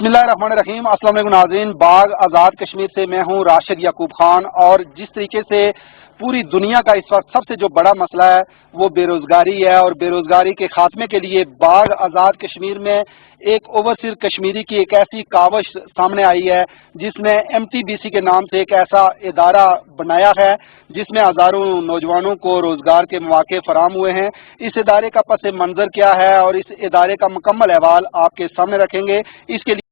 بسم اللہ الرحمن الرحیم، السلام علیکم ناظرین۔ باغ آزاد کشمیر سے میں ہوں راشد یعقوب خان، اور جس طریقے سے پوری دنیا کا اس وقت سب سے جو بڑا مسئلہ ہے وہ بے روزگاری ہے، اور بے روزگاری کے خاتمے کے لیے باغ آزاد کشمیر میں ایک اوورسیز کشمیری کی ایک ایسی کاوش سامنے آئی ہے جس نے MTBC کے نام سے ایک ایسا ادارہ بنایا ہے جس میں ہزاروں نوجوانوں کو روزگار کے مواقع فراہم ہوئے ہیں۔ اس ادارے کا پس منظر کیا ہے اور اس ادارے کا مکمل احوال آپ کے سامنے رکھیں گے۔ اس کے لیے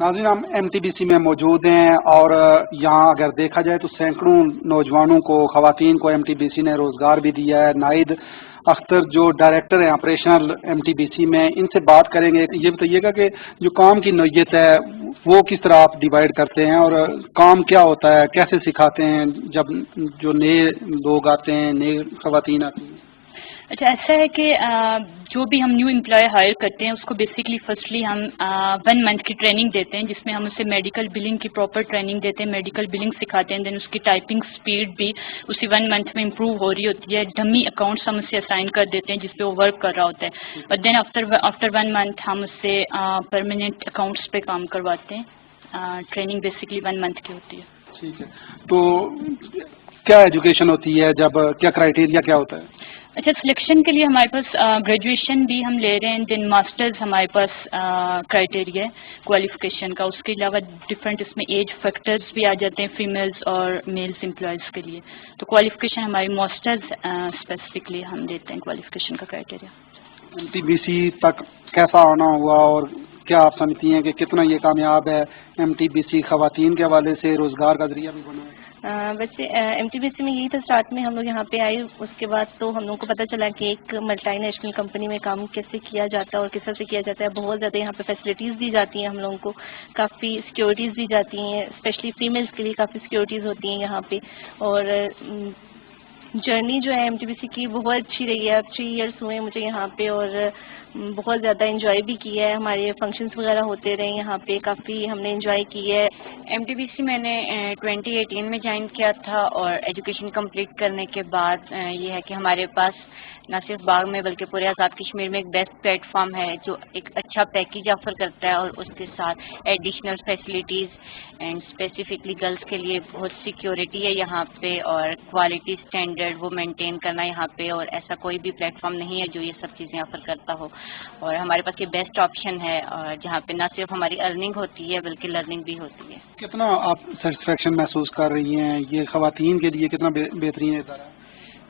ناظرین، ہم MTBC میں موجود ہیں اور یہاں اگر دیکھا جائے تو سینکڑوں نوجوانوں کو، خواتین کو MTBC نے روزگار بھی دیا ہے۔ نائد اختر جو ڈائریکٹر ہیں آپریشنل MTBC میں، ان سے بات کریں گے۔ یہ بتائیے گا کہ جو کام کی نوعیت ہے وہ کس طرح آپ ڈیوائڈ کرتے ہیں، اور کام کیا ہوتا ہے، کیسے سکھاتے ہیں جب جو نئے لوگ آتے ہیں، نئے خواتین آتی ہیں؟ اچھا، ایسا ہے کہ جو بھی ہم نیو امپلائی ہائر کرتے ہیں اس کو بیسکلی فرسٹلی ہم 1 منتھ کی ٹریننگ دیتے ہیں، جس میں ہم اسے میڈیکل بلنگ کی پراپر ٹریننگ دیتے ہیں، میڈیکل بلنگ سکھاتے ہیں، دین اس کی ٹائپنگ سپیڈ بھی اسی 1 منتھ میں امپروو ہو رہی ہوتی ہے۔ ڈمی اکاؤنٹس ہم اسے اسائن کر دیتے ہیں جس پہ وہ ورک کر رہا ہوتا ہے، اور دین آفٹر 1 منتھ ہم اس سے پرماننٹ اکاؤنٹس پہ کام کرواتے ہیں۔ ٹریننگ بیسکلی 1 منتھ کی ہوتی ہے۔ ٹھیک ہے، تو کیا ایجوکیشن ہوتی ہے، جب کیا کرائیٹیریا کیا ہوتا ہے؟ اچھا، سلیکشن کے لیے ہمارے پاس گریجویشن بھی ہم لے رہے ہیں، دین ماسٹرز ہمارے پاس کرائٹیریا ہے کوالیفیکیشن کا۔ اس کے علاوہ ڈفرینٹ اس میں ایج فیکٹرز بھی آ جاتے ہیں فیمیلز اور میلز امپلائیز کے لیے، تو کوالیفیکیشن ہماری ماسٹرز اسپیسیفکلی ہم دیتے ہیں کوالیفیکیشن کا کرائٹیریا۔ MTBC تک کیسا آنا ہوا، اور کیا آپ سمجھتی ہیں کہ کتنا یہ کامیاب ہے؟ MTBC خواتین کے حوالے سے روزگار کا ذریعہ بھی بنا ہے؟ ویسے MTBC میں یہی تھا اسٹارٹ میں، ہم لوگ یہاں پہ آئے، اس کے بعد تو ہم لوگوں کو پتہ چلا کہ ایک ملٹی نیشنل کمپنی میں کام کیسے کیا جاتا ہے اور کس طرح سے کیا جاتا ہے۔ بہت زیادہ یہاں پہ فیسلٹیز دی جاتی ہیں ہم لوگوں کو، کافی سیکورٹیز دی جاتی ہیں، اسپیشلی فیمیلس کے لیے کافی سیکورٹیز ہوتی ہیں یہاں پہ۔ اور جرنی جو ہے MTBC کی بہت اچھی رہی ہے۔ اب 3 ایئرس ہوئے ہیں مجھے یہاں پہ، اور بہت زیادہ انجوائے بھی کیا ہے۔ ہمارے فنکشنز وغیرہ ہوتے رہے یہاں پہ، کافی ہم نے انجوائے کی ہے۔ MTBC میں نے 2018 میں جوائن کیا تھا، اور ایجوکیشن کمپلیٹ کرنے کے بعد یہ ہے کہ ہمارے پاس نہ صرف باغ میں بلکہ پورے آزاد کشمیر میں ایک بیسٹ پلیٹ فارم ہے جو ایک اچھا پیکیج آفر کرتا ہے، اور اس کے ساتھ additional facilities and specifically girls کے لیے بہت سیکیورٹی ہے یہاں پہ، اور کوالٹی اسٹینڈرڈ وہ مینٹین کرنا یہاں پہ، اور ایسا کوئی بھی پلیٹ فارم نہیں ہے جو یہ سب چیزیں آفر کرتا ہو، اور ہمارے پاس یہ بیسٹ آپشن ہے، اور جہاں پہ نہ صرف ہماری ارننگ ہوتی ہے بلکہ لرننگ بھی ہوتی ہے۔ کتنا آپ سیٹسفیکشن محسوس کر رہی ہیں؟ یہ خواتین کے لیے کتنا بہترین ادارہ ہے؟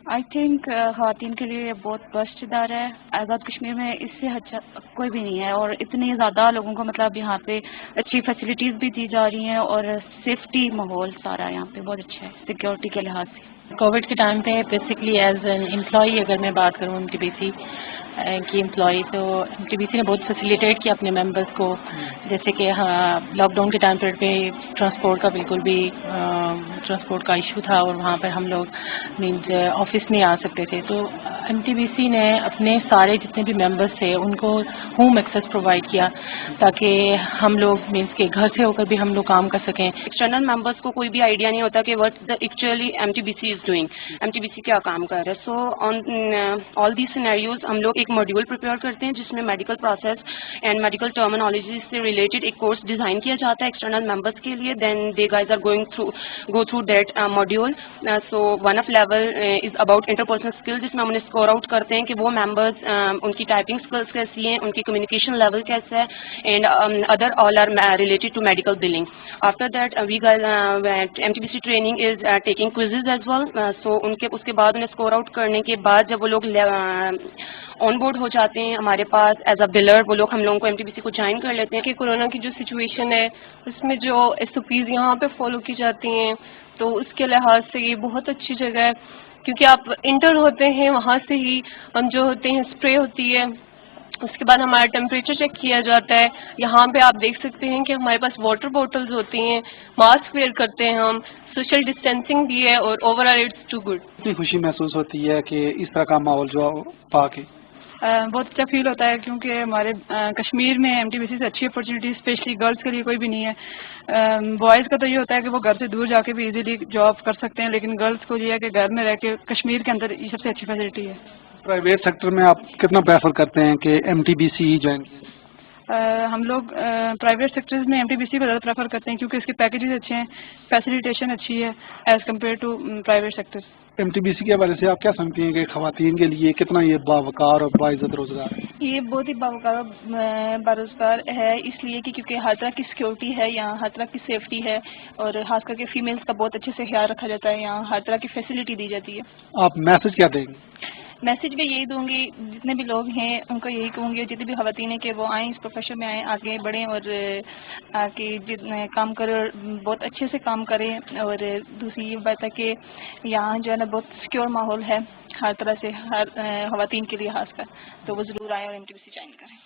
آئی تھنک خواتین کے لیے بہت بیسٹ ادارہ ہے۔ آزاد کشمیر میں اس سے اچھا کوئی بھی نہیں ہے، اور اتنے زیادہ لوگوں کو مطلب یہاں پہ اچھی فیسلٹیز بھی دی جا رہی ہیں، اور سیفٹی ماحول سارا یہاں پہ بہت اچھا ہے سیکورٹی کے لحاظ سے۔ کووڈ کے ٹائم پہ بیسکلی ایز این امپلائی اگر میں بات کروں MTBC کی امپلائی، تو MTBC نے بہت فیسیلیٹیٹ کیا اپنے ممبرس کو، جیسے کہ لاک ڈاؤن کے ٹائم پہ ٹرانسپورٹ کا بالکل بھی ٹرانسپورٹ کا ایشو تھا، اور وہاں پہ ہم لوگ مینس آفس نہیں آ سکتے تھے، تو MTBC نے اپنے سارے جتنے بھی ممبرس تھے ان کو ہوم ایکسیس پرووائڈ کیا تاکہ ہم لوگ مینس کے گھر سے ہو کر بھی ہم لوگ کام کر سکیں۔ ایکسٹرنل ممبرس کو کوئی بھی آئیڈیا نہیں ہوتا کہ what actually MTBC is doing, MTBC کیا کام کر رہا ہے۔ سو آن آل دیز سینیریوز ہم لوگ ایک ماڈیول پریپیئر کرتے ہیں جس میں medical process and medical terminology سے ریلیٹڈ ایک کورس ڈیزائن کیا جاتا ہے ایکسٹرنل ممبرس کے لیے، then they guys are go through that module. So one of level is about interpersonal skill, جس میں ہم انہیں اسکور آؤٹ کرتے ہیں کہ وہ ممبرز ان کی ٹائپنگ اسکلس کیسی ہیں، ان کی کمیونیکیشن لیول کیسا ہے، and other all are related to medical billing. After that MTBC training is taking quizzes as well. So اس کے بعد انہیں اسکور آؤٹ کرنے کے بعد جب وہ لوگ آن بورڈ ہو جاتے ہیں ہمارے پاس ایز اے بلر، وہ لوگ ہم لوگوں کو MTBC کو جوائن کر لیتے ہیں۔ کہ کورونا کی جو سچویشن ہے اس میں جو SOPs یہاں پہ فالو کی جاتی ہیں، تو اس کے لحاظ سے یہ بہت اچھی جگہ ہے۔ کیونکہ آپ انٹر ہوتے ہیں وہاں سے ہی ہم جو ہوتے ہیں اسپرے ہوتی ہے، اس کے بعد ہمارا ٹیمپریچر چیک کیا جاتا ہے. یہاں پہ آپ دیکھ سکتے ہیں کہ ہمارے پاس واٹر بوٹلز ہوتی ہیں، ماسک ویئر کرتے ہیں ہم، سوشل ڈسٹینسنگ بھی ہے اور overall it's too good. کتنی خوشی محسوس ہوتی ہے کہ اس طرح کا ماحول جو پا کے؟ بہت اچھا فیل ہوتا ہے کیونکہ ہمارے کشمیر میں ایم ٹی بی سی سے اچھی اپرچونیٹی اسپیشلی گرلس کے لیے کوئی بھی نہیں ہے. بوائز کا تو یہ ہوتا ہے کہ وہ گھر سے دور جا کے بھی ایزیلی جاب کر سکتے ہیں، لیکن گرلس کو یہ ہے کہ گھر میں رہ کے کشمیر کے اندر یہ سب سے اچھی فیسلٹی ہے. پرائیویٹ سیکٹر میں آپ کتنا پریفر کرتے ہیں کہ M T B C join کیے؟ ہم لوگ پرائیویٹ سیکٹرز میں ایم ٹی بی سی کو زیادہ پریفر کرتے ہیں کیونکہ اس کے پیکیجز اچھے ہیں، فیسیلیٹیشن اچھی ہے as compare to private sector. M T B C کے حوالے سے آپ کیا سمجھتے ہیں کہ خواتین کے لیے کتنا یہ باوقار اور باعزت روزگار ہے؟ یہ بہت ہی باوقار اور باروزگار ہے، اس لیے کہ کیونکہ ہر طرح کی سیکورٹی ہے یہاں، ہر طرح کی سیفٹی ہے، اور خاص کر کے فیمیلز کا بہت اچھے سے خیال رکھا جاتا ہے یہاں، ہر طرح کی فیسلٹی دی جاتی ہے. آپ میسج کیا دیں گے؟ میسج میں یہی دوں گی جتنے بھی لوگ ہیں ان کو یہی کہوں گی، جتنی بھی خواتین ہیں کہ وہ آئیں اس پروفیشن میں آئیں، آگے بڑھیں اور کہ جتنے کام کریں اور بہت اچھے سے کام کریں. اور دوسری یہ بات ہے کہ یہاں جو ہے نا بہت سیکیور ماحول ہے ہر طرح سے، ہر خواتین کے لیے خاص کر، تو وہ ضرور آئیں اور M T B C join کریں.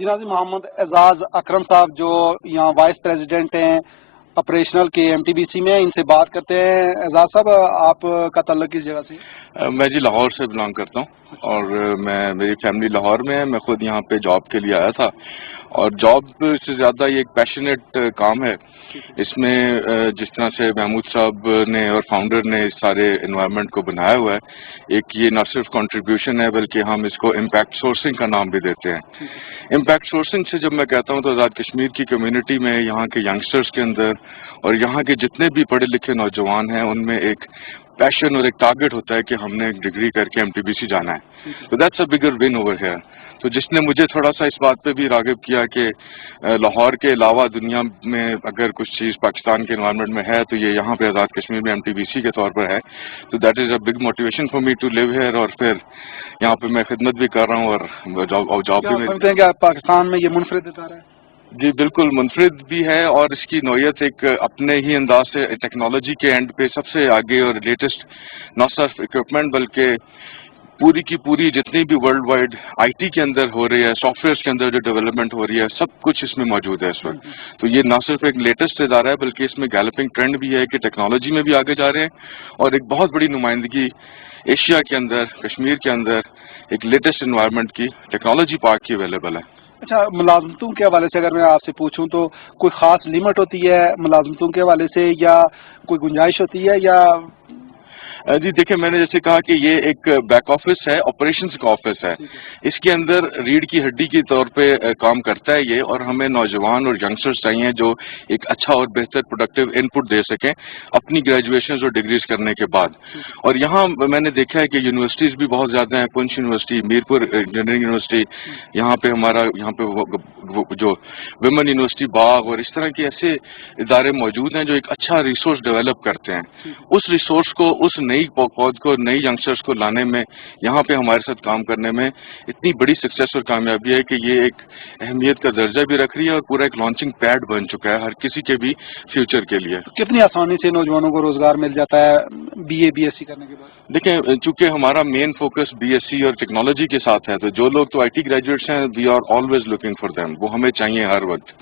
جناب محمد اعزاز اکرم صاحب جو یہاں وائس پریزیڈنٹ ہیں آپریشنل کے ایم ٹی بی سی میں، ان سے بات کرتے ہیں. اعزاز صاحب، آپ کا تعلق کس جگہ سے؟ میں جی لاہور سے بلانگ کرتا ہوں اور میری فیملی لاہور میں ہے. میں خود یہاں پہ جاب کے لیے آیا تھا اور جاب سے زیادہ یہ ایک پیشنیٹ کام ہے. اس میں جس طرح سے محمود صاحب نے اور فاؤنڈر نے اس سارے انوائرمنٹ کو بنایا ہوا ہے، ایک یہ نہ صرف کنٹریبیوشن ہے بلکہ ہم اس کو امپیکٹ سورسنگ کا نام بھی دیتے ہیں. امپیکٹ سورسنگ سے جب میں کہتا ہوں تو آزاد کشمیر کی کمیونٹی میں، یہاں کے ینگسٹرز کے اندر اور یہاں کے جتنے بھی پڑھے لکھے نوجوان ہیں ان میں ایک پیشن اور ایک ٹارگٹ ہوتا ہے کہ ہم نے ایک ڈگری کر کے ایم ٹی بی سی جانا ہے. تو that's a bigger one over here. تو جس نے مجھے تھوڑا سا اس بات پہ بھی راغب کیا کہ لاہور کے علاوہ دنیا میں اگر کچھ چیز پاکستان کے انوائرمنٹ میں ہے تو یہ یہاں پہ آزاد کشمیر میں ایم ٹی بی سی کے طور پر ہے. تو that is a big motivation for me to live here. اور پھر یہاں پہ میں خدمت بھی کر رہا ہوں اور جاب بھی سمجھتے ہیں کہ پاکستان میں یہ منفرد ادارہ ہے؟ جی بالکل منفرد بھی ہے، اور اس کی نوعیت ایک اپنے ہی انداز سے ٹیکنالوجی کے اینڈ پہ سب سے آگے اور لیٹسٹ نہ صرف اکوپمنٹ بلکہ پوری کی پوری جتنی بھی ورلڈ وائڈ آئی ٹی کے اندر ہو رہی ہے، سافٹ ویئر کے اندر جو ڈیولپمنٹ ہو رہی ہے، سب کچھ اس میں موجود ہے اس وقت. تو یہ نہ صرف ایک لیٹسٹ ادارہ ہے بلکہ اس میں گیلپنگ ٹرینڈ بھی ہے کہ ٹیکنالوجی میں بھی آگے جا رہے ہیں، اور ایک بہت بڑی نمائندگی ایشیا کے اندر، کشمیر کے اندر ایک لیٹسٹ انوائرمنٹ کی ٹیکنالوجی پارک کی اویلیبل ہے. اچھا، ملازمتوں کے حوالے سے اگر میں آپ سے پوچھوں تو کوئی خاص لمٹ ہوتی ہے ملازمتوں کے حوالے سے، یا کوئی گنجائش ہوتی ہے؟ یا جی دیکھیں، میں نے جیسے کہا کہ یہ ایک بیک آفس ہے، آپریشنز کا آفس ہے. اس کے اندر ریڑھ کی ہڈی کے طور پہ کام کرتا ہے یہ، اور ہمیں نوجوان اور ینگسٹرز چاہیے جو ایک اچھا اور بہتر پروڈکٹیو ان پٹ دے سکیں اپنی گریجویشنز اور ڈگریز کرنے کے بعد. اور یہاں میں نے دیکھا ہے کہ یونیورسٹیز بھی بہت زیادہ ہیں. پونچھ یونیورسٹی، میرپور انجینئرنگ یونیورسٹی، یہاں پہ ہمارا جو ویمن یونیورسٹی باغ، اور اس طرح کے ایسے ادارے موجود ہیں جو ایک اچھا ریسورس ڈیولپ کرتے ہیں. اس ریسورس کو، اس نئی پود کو، نئی ینگسٹرز کو لانے میں، یہاں پہ ہمارے ساتھ کام کرنے میں اتنی بڑی سکسیس اور کامیابی ہے کہ یہ ایک اہمیت کا درجہ بھی رکھ رہی ہے اور پورا ایک لانچنگ پیڈ بن چکا ہے ہر کسی کے بھی فیوچر کے لیے. کتنی آسانی سے نوجوانوں کو روزگار مل جاتا ہے B A B S C کرنے کے بعد؟ دیکھیں، چونکہ ہمارا main focus B S C اور ٹیکنالوجی کے ساتھ ہے، تو جو لوگ تو آئی ٹی گریجویٹس ہیں، we are always looking for them. وہ ہمیں چاہیے ہر وقت.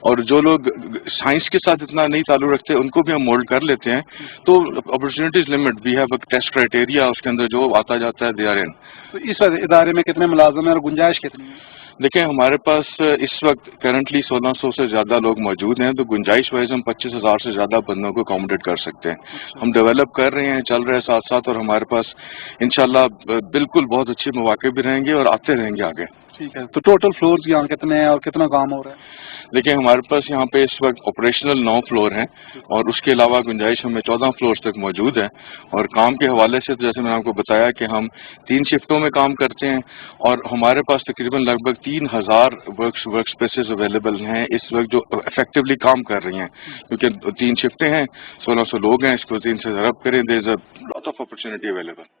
اور جو لوگ سائنس کے ساتھ اتنا نہیں تعلق رکھتے ان کو بھی ہم مولڈ کر لیتے ہیں. تو opportunities limit, we have a test criteria, اس کے اندر جو آتا جاتا ہے دے آر ان. تو اس ادارے میں کتنے ملازم ہیں اور گنجائش کتنی ہے؟ دیکھیں، ہمارے پاس اس وقت کرنٹلی 1600 سے زیادہ لوگ موجود ہیں. تو گنجائش وائز ہم 25,000 سے زیادہ بندوں کو اکاموڈیٹ کر سکتے ہیں. ہم ڈیولپ کر رہے ہیں، چل رہے ہیں ساتھ ساتھ، اور ہمارے پاس انشاءاللہ بالکل بہت اچھے مواقع بھی رہیں گے اور آتے رہیں گے آگے. ٹھیک ہے, تو ٹوٹل فلورز یہاں کتنے ہیں اور کتنا کام ہو رہا ہے؟ دیکھیں ہمارے پاس یہاں پہ اس وقت آپریشنل 9 فلور ہیں اور اس کے علاوہ گنجائش ہمیں 14 فلور تک موجود ہے. اور کام کے حوالے سے جیسے میں نے آپ کو بتایا کہ ہم 3 شفٹوں میں کام کرتے ہیں اور ہمارے پاس تقریباً لگ بھگ 3000 ورک اسپیسز اویلیبل ہیں اس وقت جو افیکٹولی کام کر رہی ہیں, کیونکہ 3 شفٹیں ہیں, 1600 لوگ ہیں, اس کو 3 سے ضرب کریں, دیر از اے لاٹ آف اپرچونٹی اویلیبل.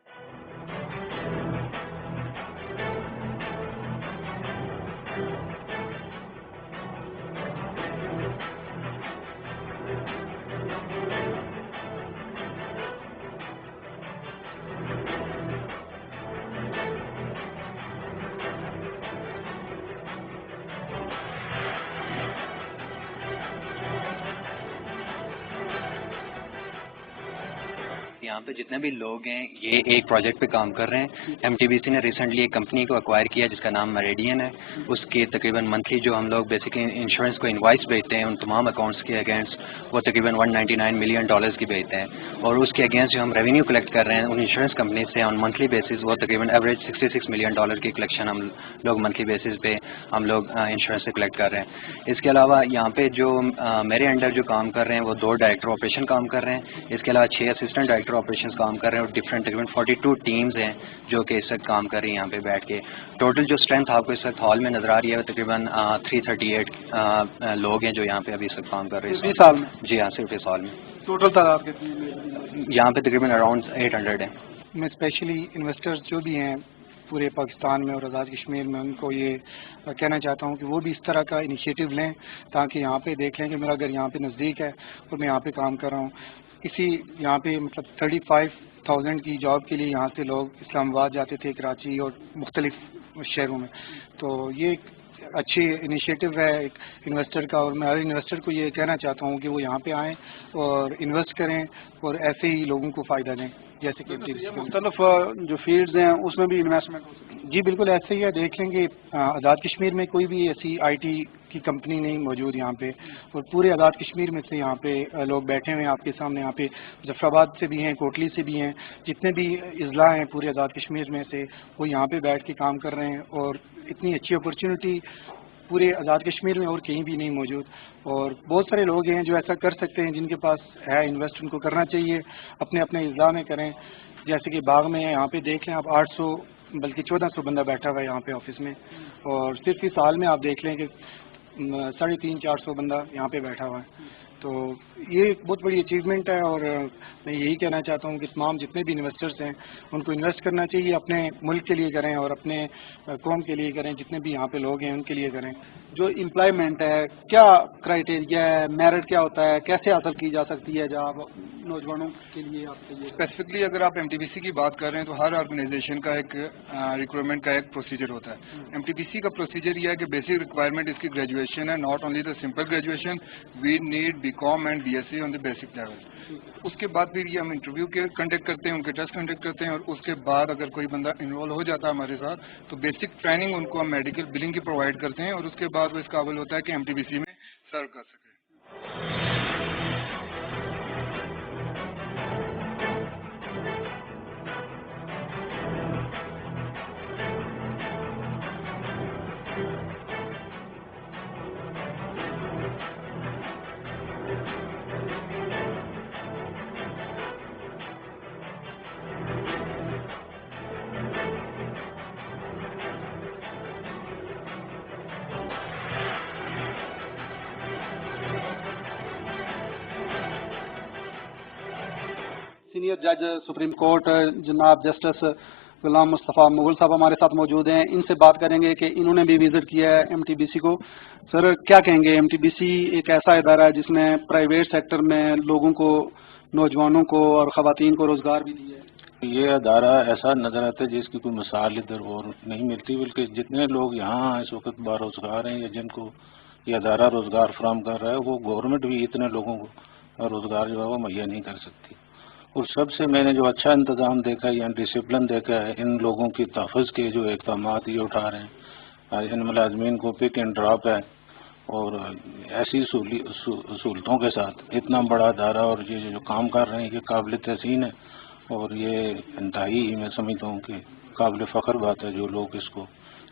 یہاں پہ جتنے بھی لوگ ہیں یہ ایک پروجیکٹ پہ کام کر رہے ہیں. ایم ٹی بی سی نے ریسنٹلی ایک کمپنی کو ایکوائر کیا جس کا نام میریڈین ہے. اس کے تقریباً منتھلی جو ہم لوگ بیسکلی انشورنس کو انوائس بھیجتے ہیں ان تمام اکاؤنٹس کے اگینسٹ وہ تقریباً $199 ملین کی بھیجتے ہیں, اور اس کے اگینسٹ جو ہم ریونیو کلیکٹ کر رہے ہیں ان انشورنس کمپنی سے آن منتھلی بیسس وہ تقریباً ایوریج $66 ملین کی کلیکشن ہم لوگ منتھلی بیسس پہ ہم لوگ انشورنس سے کلیکٹ کر رہے ہیں. اس کے علاوہ یہاں پہ جو میرے انڈر جو کام کر رہے ہیں وہ 2 ڈائریکٹر آپریشن کام کر رہے ہیں. اس کے علاوہ 6 اسسٹنٹ ڈائریکٹر آپریشن کام کر رہے ہیں اور ڈفرینٹ تقریباً 42 ٹیمز ہیں جو کہ اس وقت کام کر رہی ہیں یہاں پہ بیٹھ کے. ٹوٹل جو اسٹرینتھ آپ کو اس وقت ہال میں نظر آ رہی ہے وہ تقریباً 338 لوگ ہیں جو یہاں پہ ابھی اس وقت کام کر رہے ہیں. اس سال میں؟ جی ہاں, صرف اس ہال میں. ٹوٹل تعداد کتنی ہے یہاں پہ تقریباً اراؤنڈ 800 ہیں. میں اسپیشلی انویسٹرز جو بھی ہیں پورے پاکستان میں اور آزاد کشمیر میں ان کو یہ کہنا چاہتا ہوں کہ وہ بھی اس طرح کا انیشیٹو لیں تاکہ یہاں پہ دیکھ لیں کہ میرا گھر یہاں پہ نزدیک ہے اور میں یہاں پہ کام کر رہا ہوں. اسی یہاں پہ مطلب 35,000 کی جاب کے لیے یہاں سے لوگ اسلام آباد جاتے تھے, کراچی اور مختلف شہروں میں. تو یہ ایک اچھی انیشیٹو ہے ایک انویسٹر کا, اور میں ہر انویسٹر کو یہ کہنا چاہتا ہوں کہ وہ یہاں پہ آئیں اور انویسٹ کریں اور ایسے ہی لوگوں کو فائدہ دیں جیسے کہ مختلف جو فیلڈز ہیں اس میں بھی انویسٹمنٹ ہو سکتی ہے. جی بالکل ایسے ہی ہے. دیکھ لیں گے آزاد کشمیر میں کوئی بھی ایسی آئی ٹی کی کمپنی نہیں موجود یہاں پہ, اور پورے آزاد کشمیر میں سے یہاں پہ لوگ بیٹھے ہوئے ہیں آپ کے سامنے. یہاں پہ مظفر آباد سے بھی ہیں, کوٹلی سے بھی ہیں, جتنے بھی اضلاع ہیں پورے آزاد کشمیر میں سے وہ یہاں پہ بیٹھ کے کام کر رہے ہیں. اور اتنی اچھی اپرچونٹی پورے آزاد کشمیر میں اور کہیں بھی نہیں موجود. اور بہت سارے لوگ ہیں جو ایسا کر سکتے ہیں, جن کے پاس ہے انویسٹ, ان کو کرنا چاہیے, اپنے اپنے اضلاع میں کریں. جیسے کہ باغ میں یہاں پہ دیکھ لیں آپ 800 بلکہ 1400 بندہ بیٹھا ہوا ہے یہاں پہ آفس میں, اور صرف اس سال میں آپ دیکھ لیں کہ 350-400 بندہ یہاں پہ بیٹھا ہوا ہے. تو یہ ایک بہت بڑی اچیومنٹ ہے, اور میں یہی کہنا چاہتا ہوں کہ تمام جتنے بھی انویسٹرز ہیں ان کو انویسٹ کرنا چاہیے, اپنے ملک کے لیے کریں اور اپنے قوم کے لیے کریں, جتنے بھی یہاں پہ لوگ ہیں ان کے لیے کریں. جو امپلائمنٹ ہے کیا کرائٹیریا ہے, میرٹ کیا ہوتا ہے, کیسے حاصل کی جا سکتی ہے جاب نوجوانوں کے لیے آپ کے لیے؟ اسپیسیفکلی اگر آپ ایم ٹی بی سی کی بات کر رہے ہیں تو ہر آرگنائزیشن کا ایک ریکروٹمنٹ کا ایک پروسیجر ہوتا ہے. ایم ٹی بی سی کا پروسیجر یہ ہے کہ بیسک ریکوائرمنٹ اس کی گریجویشن ہے, not only the simple graduation, we need BCom and BSc on the basic level. اس کے بعد پھر یہ ہم انٹرویو کے کنڈکٹ کرتے ہیں, ان کے ٹیسٹ کنڈکٹ کرتے ہیں, اور اس کے بعد اگر کوئی بندہ انرول ہو جاتا ہے ہمارے ساتھ تو بیسک ٹریننگ ان کو ہم میڈیکل بلنگ کی پرووائڈ کرتے ہیں, اور اس کے بعد وہ اس قابل ہوتا ہے کہ ایم ٹی بی سی میں سرو کر سکے. سینئر جج سپریم کورٹ جناب جسٹس غلام مصطفیٰ مغل صاحب ہمارے ساتھ موجود ہیں. ان سے بات کریں گے کہ انہوں نے بھی وزٹ کیا ہے ایم ٹی بی سی کو. سر کیا کہیں گے, ایم ٹی بی سی ایک ایسا ادارہ ہے جس نے پرائیویٹ سیکٹر میں لوگوں کو, نوجوانوں کو اور خواتین کو روزگار بھی دیا ہے. یہ ادارہ ایسا نظر آتا ہے جس کی کوئی مثال ادھر اور نہیں ملتی, بلکہ جتنے لوگ یہاں اس وقت باروزگار ہیں یا جن کو یہ ادارہ روزگار فراہم کر رہا ہے وہ گورنمنٹ بھی اتنے لوگوں کو روزگار جو ہے وہ مہیا نہیں کر سکتی. اور سب سے میں نے جو اچھا انتظام دیکھا ہے یا ڈسپلن دیکھا ہے, ان لوگوں کی تحفظ کے جو اقدامات یہ اٹھا رہے ہیں, ان ملازمین کو پک اینڈ ڈراپ ہے, اور ایسی سہولتوں کے ساتھ اتنا بڑا ادارہ اور یہ جو کام کر رہے ہیں یہ قابل تحسین ہے, اور یہ انتہائی میں سمجھتا ہوں کہ قابل فخر بات ہے جو لوگ اس کو